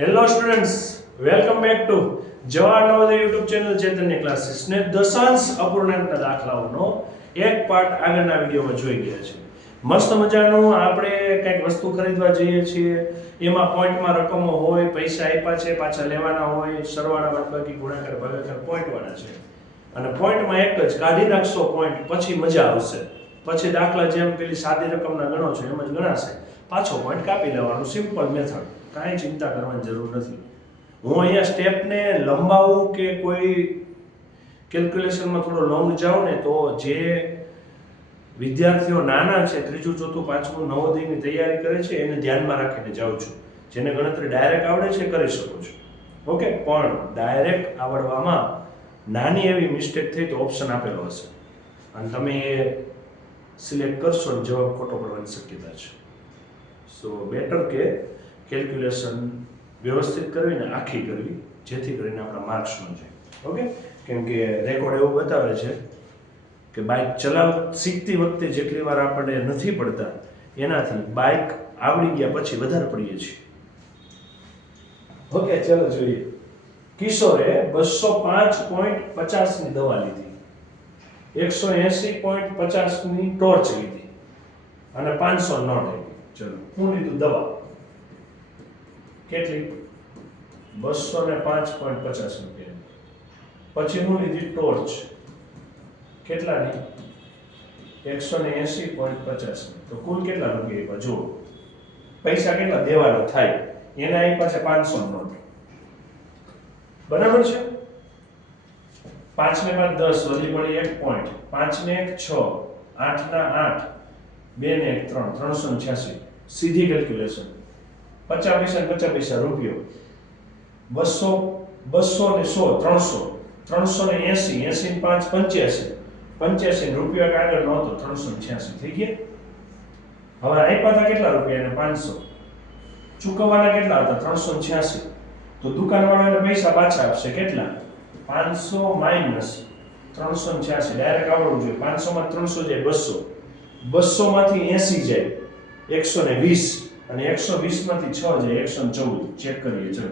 Hello students welcome back to Jawahar Navodaya YouTube channel Chaitanya classes ને દશાંશ અપૂર્ણાંકના દાખલાઓનો એક part આગળના વિડીયોમાં જોઈ ગયા છે. મસ્ત મજાનું આપણે કંઈક વસ્તુ ખરીદવા જઈએ છીએ. એમાં પોઈન્ટમાં રકમો હોય, પૈસા આપ્યા છે, પાછા લેવાના હોય, સરવાળા બાદબાકી ગુણાકાર, ભાગાકાર પોઈન્ટવાળા છે. અને પોઈન્ટમાં એક જ, કાઢી નાખશો પોઈન્ટ, પછી મજા આવશે. પછી દાખલા જેમ પેલી સાદી રકમના ગણો છો, એમ જ ગણાશે. પાછો પોઈન્ટ કાપી લેવાનું સિમ્પલ મેથડ કાંઈ ચિંતા કરવાની જરૂર નથી. હું અહીંયા સ્ટેપને લંબાવું કે કોઈ કેલ્ક્યુલેશનમાં થોડો લોંગ જાઉં ને તો જે વિદ્યાર્થીઓ નાના છે, ત્રીજું, ચોથું, પાંચમું નવોદયની તૈયારી કરે છે, એને ધ્યાનમાં રાખીને જાઉં છું. જેને ગણતરી ડાયરેક્ટ આવડે છે, કરી શકો છો. ઓકે? પણ ડાયરેક્ટ આવડવામાં નાની એવી મિસ્ટેક થઈ તો ઓપ્શન આપેલો હશે. અને તમે એ સિલેક્ટ કરશો ને જવાબ ખોટો પડવાની શક્યતા છે. સો બેટર કે કેલ્ક્યુલેશન વ્યવસ્થિત કરવી ને આખી કરવી, જેથી કરીને આપણા માર્ક્સ ન જાય. ઓકે કેમ કે રેકોર્ડ એવું બતાવે છે કે બાઇક ચલાવ, શીખતી વખતે જેટલી વાર આપણને નથી પડતા, એનાથી બાઇક આવડી ગયા પછી વધારે પડીએ છીએ. ઓકે ચાલો જોઈએ. કિશોરે બસો પાંચ પોઈન્ટ પચાસની દવા લીધી. એકસો એસી પોઈન્ટ પચાસની ટોર્ચ લીધી. અને પાંચસો નોટ આપી. ચલો, હું લીધું દવા. કેટલી? બસો ને પાંચ પોઈન્ટ પચાસ રૂપિયા. પછી હું લીધી ટોર્ચ કેટલાની? એકસો ને એસી પોઈન્ટ પચાસ. તો કુલ કેટલા રૂપિયા આપ્યા? જુઓ. પૈસા કેટલા? દેવાનો થાય. એના એ પાસે પાંચસો નોટ. બરાબર છે? પાંચ ને પાંચ દસ, વધી પડી એક પોઈન્ટ પાંચ ને એક છ આઠ ના આઠ બે ને એક ત્રણ, ત્રણસો ને છ્યાસી. સીધી કેલ્ક્યુલેશન પચાસ પૈસા પચાસ પૈસા રૂપિયો. બસો બસો ને સો, ત્રણસો. ત્રણસો ને એસી એસી પાંચ, પંચ્યાસી. પંચ્યાસી રૂપિયા કાગળ નહોતો, ત્રણસો છ્યાસી. થઈ ગયા? હવે આપ્યા હતા કેટલા રૂપિયા એને? પાંચસો. ચૂકવવાના કેટલા હતા? ત્રણસો છ્યાસી. તો દુકાનવાળાને પૈસા પાછા આપશે. કેટલા? પાંચસો માઇનસ ત્રણસો છ્યાસી. ડાયરેક્ટ આવડવું જોઈએ. પાંચસોમાં ત્રણસો જાય, બસો. બસોમાંથી એસી જાય. એકસો ને વીસ. અને એકસો વીસમાંથી છ જાય એકસો ચૌદ ચેક કરીએ, ચલો.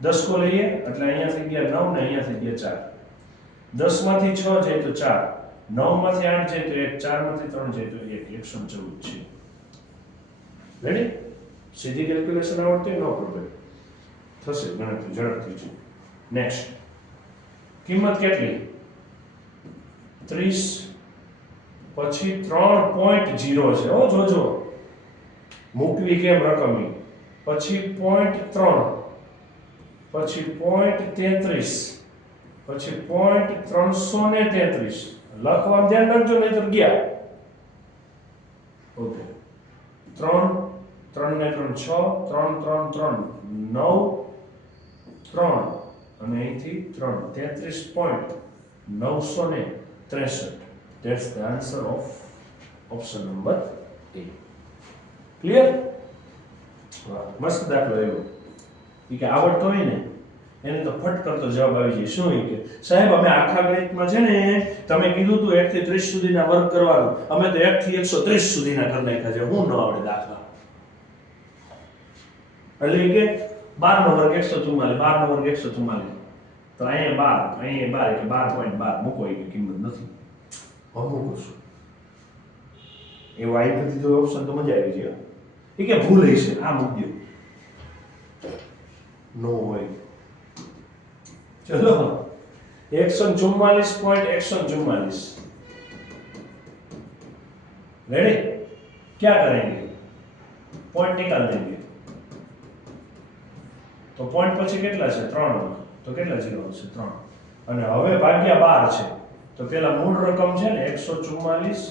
દસકો લઈએ, એટલે અહીંયા થઈ ગયા નવ ને અહીંયા થઈ ગયા ચાર. દસમાંથી છ જાય તો ચાર નવમાંથી આઠ જાય તો એક ચારમાંથી ત્રણ જાય તો એક, એકસો ચૌદ છે. રેડી સીધી કેલ્ક્યુલેશન આવડતી નો પ્રોબ્લેમ થશે, ગણતરી, ઝડપથી છે નેક્સ્ટ કિંમત કેટલી? ત્રીસ, પછી ત્રણ પોઈન્ટ જીરો છે. હો, જોજો. મૂકવી કેમ રકમી પછી પોઈન્ટ ત્રણ, પછી પોઈન્ટ તેત્રીસ, પછી પોઈન્ટ ત્રણસો ને તેત્રીસ. લખવા ધ્યાન રાખજો નહીં તો ગયા. ઓકે. ત્રણ ત્રણ ને ત્રણ છ, ત્રણ ત્રણ ત્રણ. નવ, ત્રણ. અને અહીંથી ત્રણ. તેત્રીસ પોઈન્ટ નવસો ને ત્રેસઠ. That's the answer of option number A clear મસ્ત દાખલો એવો એ કે આવડતો હોય ને, એને તો ફટ કરતો જવાબ આવી જાય. શું કે, સાહેબ, અમે આખા ગણિતમાં છે ને, તમે કીધું તું એક થી ત્રીસ સુધીના વર્ગ કરવાનું. અમે તો એક થી એકસો ત્રીસ સુધીના કરી નાખ્યા છે. હું ન આવડે દાખલા. એટલે કે બાર નો વર્ગ એકસો ચુમ્માલીસ બાર નો વર્ગ એકસો ચુમ્માલીસ તો અહીંયા બાર અહીંયા બાર, એટલે બાર પોઈન્ટ બાર. મૂકો એ કિંમત નથી. હવે મૂકું છું. એવો આપી દીધો ઓપ્શન તો મજા આવી જાય એ કે ભૂલ હશે આ મૂકી દો નો હોય ચલો એકસો ચુમ્માલીસ પોઈન્ટ એકસો चुम्मालीस रेडी क्या करेंगे पॉइंट निकाल देंगे તો પોઈન્ટ પછી કેટલા છે ત્રણ અંક તો કેટલા જીરો છે ત્રણ અને હવે ભાગ્યા બાર છે તો પેલા મૂળ રકમ છે ને એકસો ચુમ્માલીસ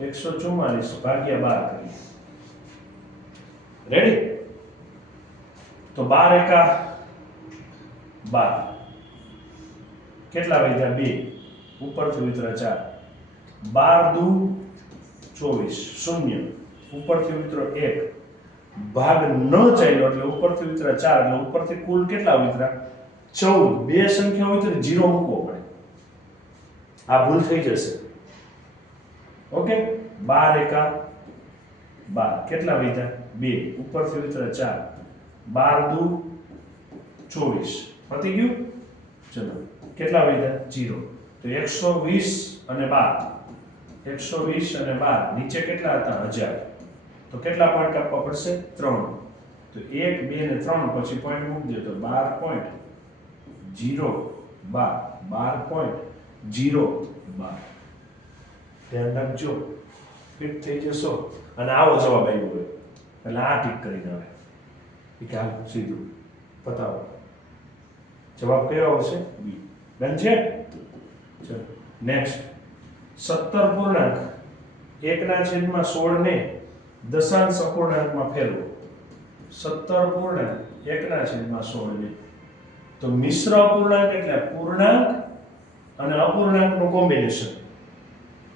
એકસો ચુમ્માલીસ ભાગ્યા બાર કરીએ રેડી તો બાર એકા બાર. કેટલા વધ્યા બે. ઉપરથી ઉતરા ચાર. બાર દુ ચોવીસ. શૂન્ય. ઉપરથી ઉતરો એક. ભાગ ન ચાલ્યો એટલે ઉપરથી ઉતરા ચાર. એટલે ઉપરથી કુલ કેટલા ઉતરા ચૌદ. બે સંખ્યા ઉતરી જીરો મૂકવો પડે. આ ભૂલ થઈ જશે. ઓકે? બાર એકા બાર. કેટલા વધ્યા બે ઉપરથી ઉતરા ચાર. બાર, દુ, ચોવીસ. પતી ગયું? ચલો. કેટલા વધ્યા જીરો તો એકસો વીસ અને બાર. એકસો વીસ અને બાર. નીચે કેટલા હતા? હજાર. તો કેટલા પોઈન્ટ આપવા પડશે? ત્રણ. તો એક, બે ને ત્રણ, પછી પોઈન્ટ મૂકજો તો બાર પોઈન્ટ જીરો બાર. બાર પોઈન્ટ જીરો બાર. ધ્યાન રાખજો. ફિટ થઈ જશો. અને આવો જવાબ આવ્યો હોય એટલે આ ટીક કરી એ કે હાલ સીધું. પતાવો જવાબ કયો આવશે? બી. ડન છે? ચલો. નેક્સ્ટ સત્તર પૂર્ણાંક. એકના છેદમાં સોળ ને દશાંશ અપૂર્ણાંકમાં ફેરવો. સત્તર પૂર્ણાંક, એકના છેદમાં સોળ ને તો મિશ્ર અપૂર્ણાંક એટલે પૂર્ણાંક અને અપૂર્ણાંકનું કોમ્બિનેશન.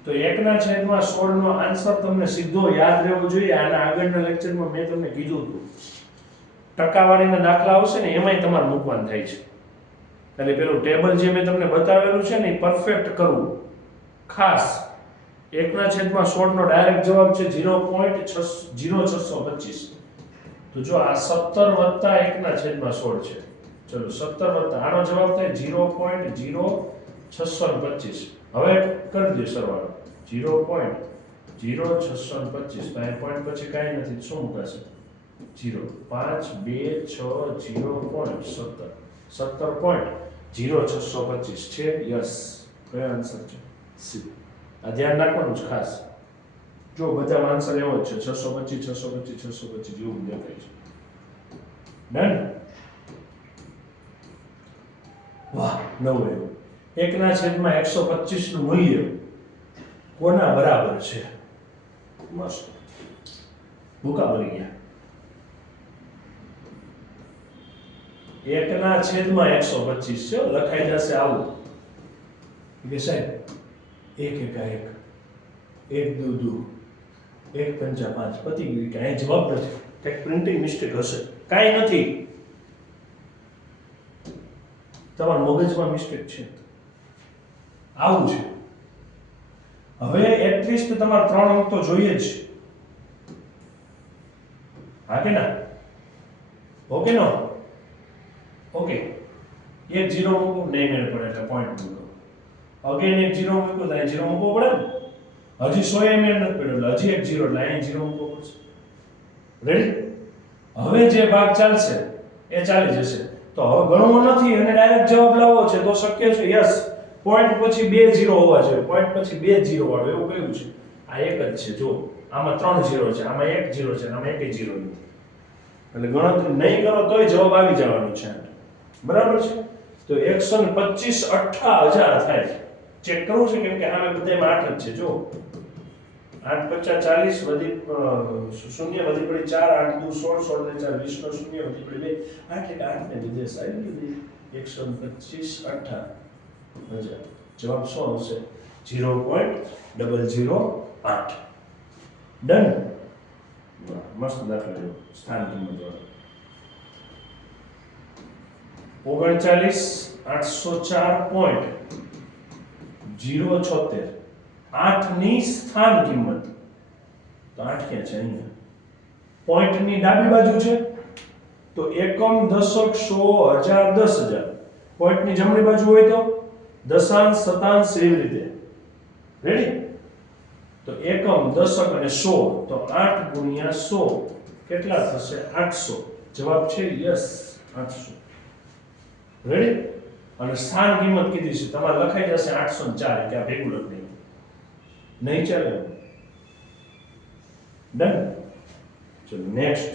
તો એકના છેદમાં સોળનો આન્સર તમને સીધો યાદ રહેવો જોઈએ. આના આગળના લેક્ચરમાં મેં તમને કીધું હતું. ટકાવારીના દાખલા આવશે ને એમાંય તમારે મૂકવાનું થાય છે. એટલે પેલું ટેબલ જે મેં તમને બતાવેલું છે ને એ પરફેક્ટ કરવું. ખાસ એકના છેદમાં સોળનો ડાયરેક્ટ જવાબ છે ઝીરો પોઈન્ટ જીરો છસો પચીસ. તો જો આ સત્તર વત્તા એકના છેદમાં સોળ છે. ચલો સત્તર વત્તા આનો જવાબ થાય ઝીરો પોઈન્ટ જીરો છસો પચીસ. હવે કરી દે સરવાળો. ઝીરો પોઈન્ટ જીરો છસો પચીસ પાંચ પોઈન્ટ પછી કાંઈ નથી શું મુકાશે જીરો, પાંચ, બે, છ, જીરો પોઈન્ટ સત્તર. સત્તર પોઈન્ટ જીરો, છસો પચીસ છે, યસ. કયો આન્સર છે. સી આ ધ્યાન રાખવાનું છે ખાસ. જો બધા આન્સર એવો જ છે, છસો પચીસ છસો પચીસ છસો પચીસ જેવું દેખાય છે. ડન વાહ, નવું એવું એકના છેદમાં એકસો પચીસનું મૂલ્ય. કોના બરાબર છે? મસ્ત ભૂકા બની ગયા. એકના છેદમાં એકસો પચીસ છે લખાઈ જશે આવું. કે સાહેબ એક એકા એક એક દુ દુ એક પંચા પાંચ પતી ગયું કે અહીં જવાબ નથી. કંઈક પ્રિન્ટિંગ મિસ્ટેક હશે. કાંઈ નથી. તમારા મગજમાં મિસ્ટેક છે. આવું છે. હવે એટલીસ્ટ તમારે ત્રણ અંક તો જોઈએ જ. હા કે ના? Okay no? ઓકે. એક જીરો મૂકો નહીં મેળ પડે એટલે પોઈન્ટ મૂકો. અગેન એક જીરો મૂકો, તો જીરો મૂકવો પડે હજી સો એમ એમ નથી પડ્યો એટલે હજી એક જીરો, એટલે અહીં જીરો મૂકવો પડશે. રેડી હવે જે ભાગ ચાલશે, એ ચાલી જશે. તો હવે ગણવો નથી અને ડાયરેક્ટ જવાબ લાવવો છે, તો શક્ય છે યસ પોઈન્ટ પછી બે જીરો હોવા જોઈએ. પોઈન્ટ પછી બે જીરો વાળું. એવું કયું છે? આ એક જ છે. જો આમાં ત્રણ જીરો છે. આમાં એક જીરો છે આમાં એક જીરો નથી. એટલે ગણતરી નહીં કરો તોય જવાબ આવી જવાનો છે. બરાબર છે? તો એકસો ને પચીસ અઠ્ઠા હજાર થાય ચેક કરવું છે કેમ કે આમે બધામાં આઠ જ છે. જો આઠ પચાસ ચાલીસ વધી શૂન્ય વધી પડી ચાર, આઠ દુ સોળ સોળ ને ચાર વીસ શૂન્ય વધી પડી બે. આઠ આઠ ને વિદેશ આવી ગયું પચીસ અઠ્ઠા. હજાર જવાબ શું આવશે? જીરો પોઈન્ટ ડબલ જીરો આઠ. ડન? મસ્ત દાખલા જો સ્થાન કિંમત ઓગણચાલીસ આઠસો ચાર પોઈન્ટ જીરો છોતેર. આઠની સ્થાન કિંમત. તો આઠ ક્યાં છે? અહીંયા. પોઈન્ટની ડાબી બાજુ છે. તો એકમ દશક સો હજાર દસ હજાર. પોઈન્ટની જમણી બાજુ હોય તો? દશાંશ શતાંશ એવી રીતે. રેડી તો એકમ, દશક અને સો તો આઠ ગુણ્યા સો કેટલા થશે? આઠસો. જવાબ છે યસ, આઠસો. રેડી અને સ્થાન કિંમત કીધી છે. તમારે લખાઈ જશે આઠસો ચાર એટલે આ ભેગું લખ નહીં ચાલે? ડન ચલો નેક્સ્ટ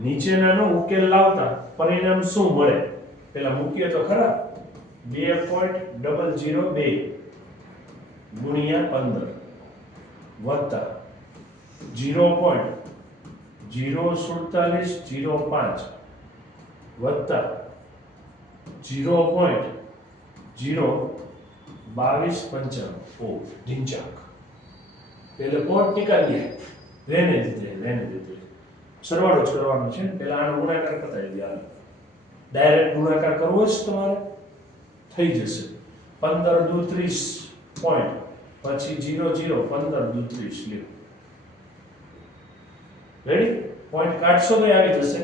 નીચેનાનો ઉકેલ લાવતા પરિણામ શું મળે? પેલા મૂકીએ તો ખરા? બે પોઈન્ટ ડબલ જીરો બે ગુણ્યા પંદર વત્તા જીરો પોઈન્ટ જીરો સુડતાલીસ જીરો પાંચ વત્તા જીરો પોઈન્ટ જીરો બાવીસ પંચાણું ઓ ઢીંચાક એટલે પોઈન્ટ નીકાળીએ. રહેને દીધે રહેને દીધે. સરવાળો જ કરવાનો છે. પહેલાં આનો ગુણાકાર કરતા દે ડાયરેક્ટ ગુણાકાર કરવો જ તમારે? થઈ જશે. પંદર દુ ત્રીસ પોઈન્ટ પછી જીરો જીરો, પંદર દુ ત્રીસ લ્યો. રેડી પોઈન્ટ કાઢશો તો આવી જશે.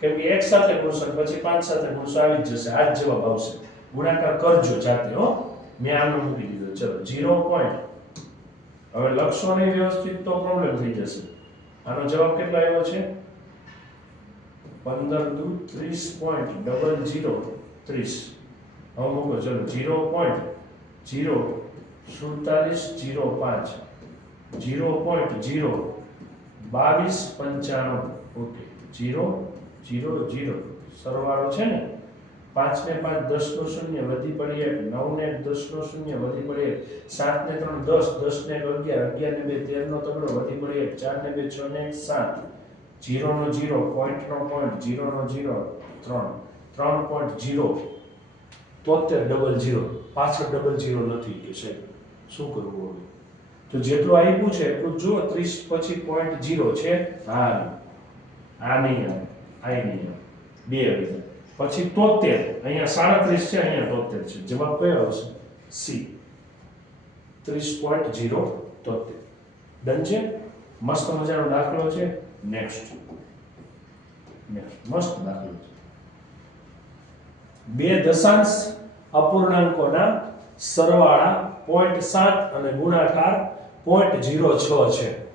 કેમ કે એક સાથે ગુણશો પછી પાંચ સાથે ગુણશો, આવી જ જશે. આ જ જવાબ આવશે. ગુણાકાર કરજો જાતે, હો. મેં આનો મૂકી દીધો. ચલો, જીરો પોઈન્ટ હવે લખશો નહીં વ્યવસ્થિત તો પ્રોબ્લેમ થઈ જશે. આનો જવાબ કેટલો આવ્યો છે? પંદર દુ ત્રીસ પોઈન્ટ ડબલ જીરો ત્રીસ. હવે મૂકો ચલો જીરો પોઈન્ટ જીરો સુડતાલીસ જીરો પાંચ જીરો પોઈન્ટ જીરો બાવીસ પંચાણું ઓકે જીરો જીરો જીરો સરવાળો છે ને પાંચ ને પાંચ દસ નો શૂન્ય વધી પડી એક નવ ને એક દસ નો શૂન્ય વધી પડી એક સાત ને ત્રણ દસ દસ ને એક અગિયાર અગિયાર ને બે તેર નો તગડો વધી પડી એક ચાર ને બે છ ને એક સાત જીરો નો જીરો પોઈન્ટ નો પોઈન્ટ જીરો નો જીરો ત્રણ ત્રણ પોઈન્ટ જીરો તોતેર ડબલ જીરો પાછળ ડબલ જીરો નથી કે સાહેબ. શું કરવું હવે? તો જેટલું આપ્યું છે, એટલું જુઓ ત્રીસ પછી પોઈન્ટ જીરો છે હા આ નહીં આવે. આ નહીં આવે. બે આવી પછી તોતેર અહીંયા સાડત્રીસ છે, અહીંયા તોતેર છે. જવાબ કયો આવશે? સી ત્રીસ પોઈન્ટ જીરો તોતેર ડન છે? મસ્ત મજાનો દાખલો છે. નેક્સ્ટ નેક્સ્ટ મસ્ત દાખલો છે. બે દશાંશ અપૂર્ણાંકોના સરવાળા પોઈન્ટ સાત અને ગુણાકાર પોઈન્ટ જીરો છ છે.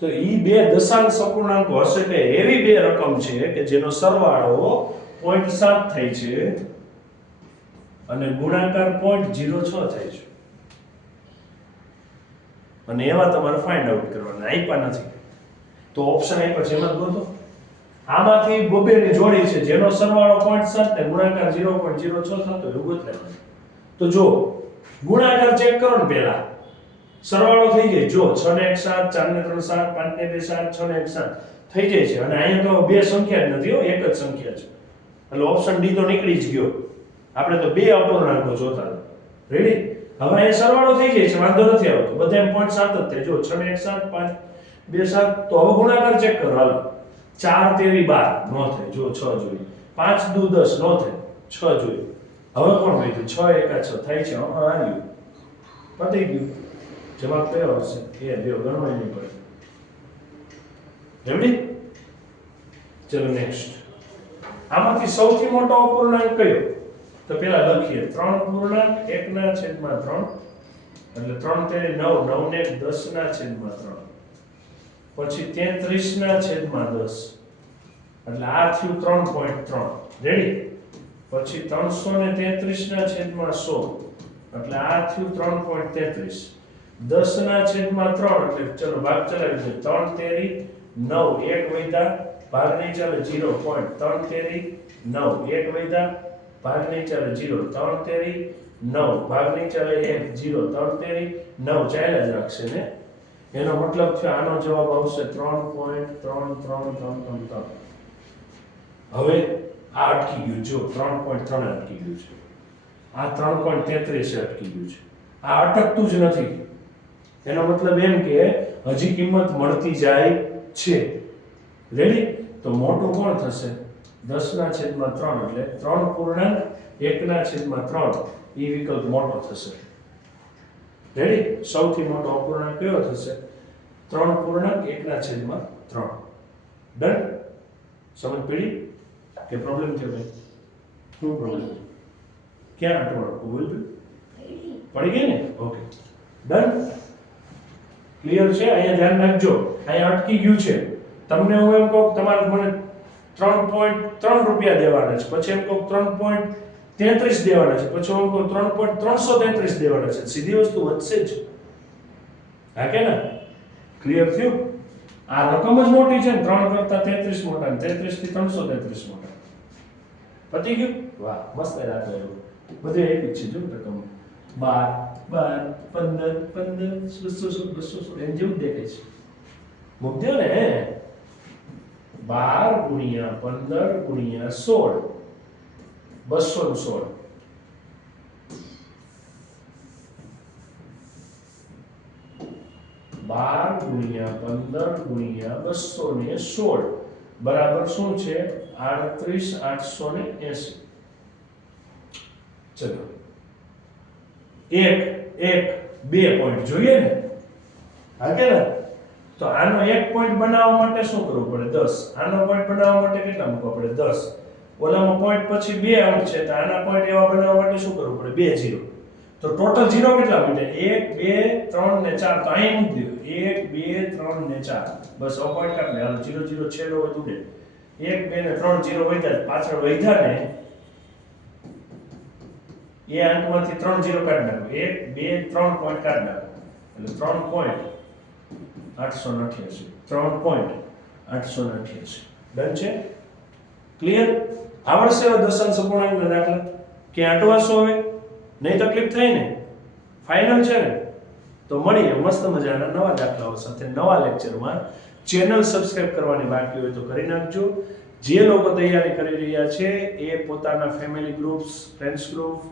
તો એ બે દશાંશ અપૂર્ણાંકો હશે કે એવી બે રકમ છે કે જેનો સરવાળો પોઈન્ટ સાત થાય છે અને ગુણાકાર પોઈન્ટ જીરો છ થાય છે. અને એવા તમારે ફાઇન્ડ આઉટ કરવાના, આપ્યા નથી. તો ઓપ્શન આપ્યા છે, એમાં ગોતો આમાંથી બબેની જોડી છે, જેનો સરવાળો પોઈન્ટ સાત ને ગુણાકાર ઝીરો પોઈન્ટ ઝીરો છ થતો હોય એવું ગોતલેવાનું તો જો, ગુણાકાર ચેક કરો ને પહેલા. સરવાળો થઈ જાય. જો 6 ને એક સાત, ચાર ને ત્રણ સાત, પાંચ ને બે સાત, છ ને એક સાત થઈ જાય છે. અને અહીંયા તો બે સંખ્યા જ નથી હો, એક જ સંખ્યા છે. એટલે ઓપ્શન ડી તો નીકળી જ ગયો. આપણે તો બે અપૂર્ણાંકો જોતા રેડી હવે અહીંયા સરવાળો થઈ જાય છે, વાંધો નથી આવતો. બધા પોઈન્ટ સાત જ થાય. જો 6 ને એક સાત, પાંચ, બે સાત, તો હવે ગુણાકાર ચેક કરો. હાલો. ચાર તેરી બાર, નો થાય. જો છ જોઈ પાંચ દુ દસ, નો થાય. છ જોઈ હવે કોણ વધ્યું? છ એકા છ. થાય છે. હા આવ્યું પતી ગયું. જવાબ કયો હશે? એ બે ગણવાય નહીં પડે રેડી? ચલો નેક્સ્ટ આમાંથી સૌથી મોટો અપૂર્ણાંક કયો? તો પેલા લખીએ. ત્રણ પૂર્ણાંક એકના છેદમાં ત્રણ. એટલે ત્રણ તેરી નવ નવ ને એક દસ ના છેદમાં ત્રણ. પછી તેત્રીસ ના છેદમાં દસ. એટલે આ થયું ત્રણ પોઈન્ટ ત્રણ. રેડી પછી ત્રણસો ને તેત્રીસ ના છેદમાં સો. એટલે આ થયું ત્રણ પોઈન્ટ તેત્રીસ. દસ ના છેદમાં ત્રણ, એટલે ચલો ભાગ ચલાવી છે ત્રણ તેરી નવ. એક વૈદા ભાગ નહીં ચાલે જીરો પોઈન્ટ ત્રણ તેરી નવ. એક વૈદા ભાગ નહીં ચાલે જીરો ત્રણ તેરી નવ. ભાગ નહીં ચાલે, એક જીરો ત્રણ તેરી નવ. ચાલ્યા જ રાખશે ને? એનો મતલબ છે આનો જવાબ આવશે ત્રણ પોઈન્ટ ત્રણ ત્રણ ત્રણ ત્રણ ત્રણ. હવે આ અટકી ગયું, જો ત્રણ પોઈન્ટ ત્રણ અટકી ગયું છે. આ ત્રણ પોઈન્ટ તેત્રીસ અટકી ગયું છે. આ અટકતું જ નથી. એનો મતલબ એમ કે હજી કિંમત મળતી જાય છે. રેડી તો મોટું કોણ થશે? દસના છેદમાં ત્રણ એટલે ત્રણ પૂર્ણાંક, એકના છેદમાં ત્રણ. એ વિકલ્પ મોટો થશે. રેડી સૌથી મોટો અપૂર્ણાંક કયો થશે? ત્રણ પૂર્ણાંક એકના છેદમાં ત્રણ. ડન સમજ પડી? કે પ્રોબ્લેમ થયો ભાઈ? શું પ્રોબ્લેમ ક્યાં અટવાડો બોલ પડી ગઈ ને? ઓકે ડન ક્લિયર છે? અહીંયા ધ્યાન રાખજો. અહીંયા અટકી ગયું છે. તમને હું એમ કહું તમારે મને ત્રણ પોઈન્ટ ત્રણ રૂપિયા દેવાના છે. પછી એમ કહું ત્રણ પોઈન્ટ તેત્રીસ દેવાના છે. પછી અંકો ત્રણ પોઈન્ટ ત્રણસો તેત્રીસ દેવાના છે. સીધી વસ્તુ વધશે જ. હા કે ના? ક્લિયર થયું? આ રકમ જ મોટી છે ને, ત્રણ કરતા તેત્રીસ મોટા તેત્રીસથી ત્રણસો તેત્રીસ મોટા. પતી ગયું? વાહ, મસ્ત દાખલો એવું બધું એક જ છે જો રકમ. બાર બાર, પંદર પંદર, બસો બસો એમ જેવું દેખાય છે. મૂક્યો ને બાર ગુણ્યા પંદર ગુણ્યા સોળ. બસો ને સોળ. બાર ગુણ્યા પંદર ગુણ્યા બસો ને સોળ. બરાબર શું છે? આડત્રીસ, આઠસો ને એસી. ચલો. એક એક, બે પોઈન્ટ જોઈએ ને? હા કે ને? તો આનો એક પોઈન્ટ બનાવવા માટે શું કરવું પડે? દસ. આનો પોઈન્ટ બનાવવા માટે કેટલા મૂકવા પડે? દસ. ઓલામાં પોઈન્ટ પછી બે આઉટ છે, તો આના પોઈન્ટ એવા બનાવવા માટે શું કરવું પડે? બે જીરો તો ટોટલ જીરો કેટલા મીટર એક, બે, ત્રણ ને ચાર. તો અહીં મૂકી દીધું. એક, બે, ત્રણ ને ચાર. બસ, હવે પોઈન્ટ લે હાલો જીરો જીરો છેલ્લો હોય ઉડે એક, બે ને ત્રણ જીરો વધ્યા પાછળ વધ્યા ને, એ અંકમાંથી ત્રણ જીરો કાઢી નાખો. એક, બે, ત્રણ પોઈન્ટ કાઢી નાખો. એટલે ત્રણ પોઈન્ટ આઠસો અઠ્યાસી. ત્રણ પોઈન્ટ આઠસો અઠ્યાસી. ડન છે? ક્લિયર આવડશે હવે દશાંશ અપૂર્ણાંકના દાખલા. કે આટવાશો હવે? નહીં તકલીફ થઈ ને? ફાઇનલ છે ને? તો મળીએ. મસ્ત મજાના નવા દાખલાઓ સાથે નવા લેક્ચરમાં ચેનલ સબસ્ક્રાઇબ કરવાની બાકી હોય તો કરી નાખજો. જે લોકો તૈયારી કરી રહ્યા છે, એ પોતાના ફેમિલી ગ્રુપ્સ ફ્રેન્ડ્સ ગ્રુપ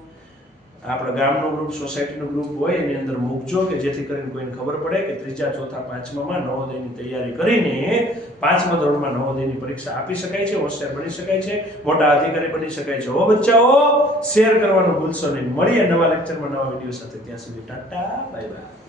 આપણા ગામનું ગ્રુપ સોસાયટીનું ગ્રુપ હોય, એની અંદર મૂકજો કે જેથી કરીને કોઈને ખબર પડે કે ત્રીજા, ચોથા, પાંચમામાં નવોદયની તૈયારી કરીને પાંચમા ધોરણમાં નવોદયની પરીક્ષા આપી શકાય છે, હોશિયાર બની શકાય છે, મોટા અધિકારી બની શકાય છે. હો બચ્ચાઓ શેર કરવાનું ભૂલશો નહીં. મળીએ નવા લેક્ચરમાં નવા વીડિયો સાથે. ત્યાં સુધી ટાટા બાય બાય